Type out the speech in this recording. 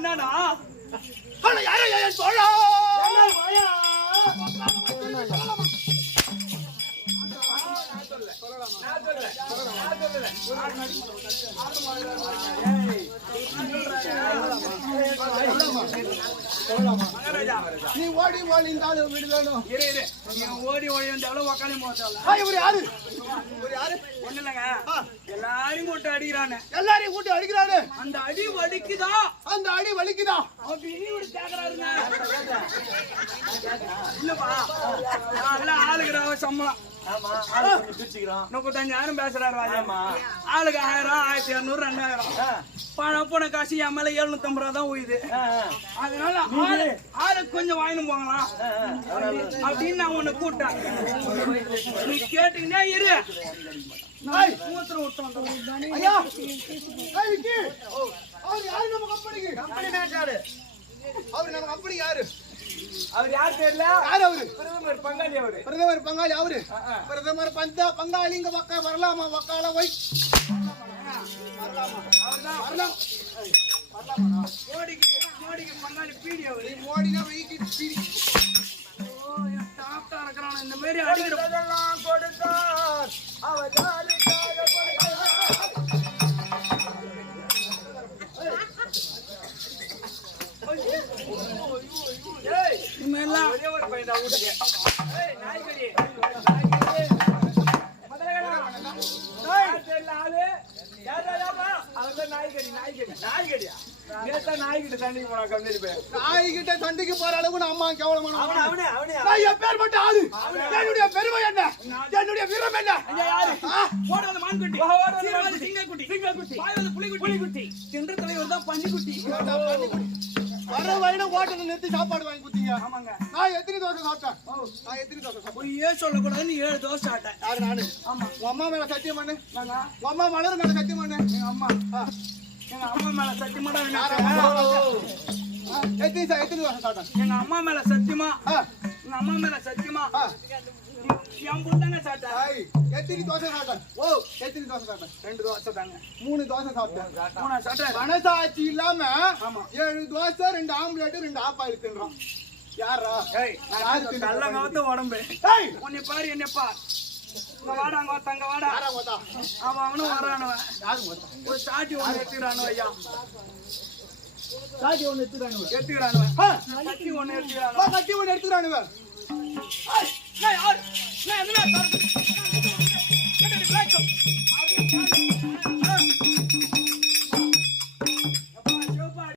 என்னடா யாரோ என் தோழா நீ ஓடி ஓடிந்தாலும் விடுவேணும். ஓடி ஓடி வந்தாலும் உக்காந்து போத்தால இவரு யாரு? ஒண்ணு இல்லைங்க, எல்லாரையும் கூட்டு அடிக்கிறானு. எல்லாரையும் கூட்டி அடிக்கிறாரு. அந்த அடி வலிக்குதா? அந்த அடி வலிக்குதா? அப்படின்னு இவரு கேக்குறாருங்க. இல்லப்பா, அதெல்லாம் ஆளுகிற சம்பளம் 35,000 பேசுறாரு. ஆளுக்கு 1000, 1200, 2000. பணம் போன காசு என் மேல 750 ரூபா தான் உயுது. அதனால ஆளுக்கு கொஞ்சம் வாங்கினு போகலாம் அப்படின்னு நான் உன்னை கூட்டேன். நீ கேட்டீங்கன்னா இரு. மூத்திரம் விட்டோம். ஐயா அவர் யாரு? நம்ம கம்பெனிக்கு கம்பெனி மேட்டாரு. அவர் நம்ம கம்பெனி யாரு? அவர் யார் தெரியல. யார் அவரு? பிரதமர் பங்காளி. அவரு பிரதமர் பங்காளி. அவரு பிரதமர் பங்காளி. இங்க பக்கம் வரலாமா? வக்கால வை வரலாம். மோடிக்கு பங்காளி பீடி. அவரு மோடினா வெயிட் பீடி. டாப்டா இருக்கிறான். இந்த மாதிரி அடிக்கிறதெல்லாம் கொடுத்தார் அவர் நாய்கிட்ட சண்டைக்கு போற அளவுக்கு அம்மா கேவலமான பேர் மட்டும் ஆளு. என்னுடைய பெருமை என்ன? என்னுடைய வீரம் என்ன? வர வயன ஓட்டல நிறுத்தி சாப்பாடு வாங்கி குடுத்தீங்க. நான் எத்தனை தோசை சாப்பிட்டேன்? நான் எத்தனை தோசை சாப்பிட்டேன்? ஏன் சொல்லக்கூடாது? நீ 7 தோசை சாப்பிட்டேன். யாரு? நானு. ஆமா. உன் அம்மா மேல சத்தியம் பண்ணு. உன் அம்மா மலர் மேல சத்தியம் பண்ணு. எங்க அம்மா மேல சத்தியமா எத்தனை தோசை சாப்பிட்டேன்? எங்க அம்மா மேல சத்தியமா என் புள்ளங்க சாப்பிட்டேன். எத்தனை தோசை சாப்பிட்டேன்? எத்தனை தோசை சாப்பிட்டேன்? 2 தோசை தாங்க. 3 தோசை சாப்பிட்டேன். 3 சாப்பிட்டேன். மனசாட்சி இல்லாம 7 தோசை 2 ஆம்லெட் 2 ஆப்பாயில் தின்றோம். யாரா? நல்ல உடம்பு. உன்னை பாரு, என்ன பாரு. வாடாங்க தங்க வாடா. அவனும் வரானுவன். ஒரு சாட்டி ஒண்ணு எடுத்துக்கிறானு. ஐயா சாட்டி ஒண்ணு எடுத்துக்கிறானுவ. கத்தி ஒண்ணு எடுத்துக்கிறானுவ. யார்?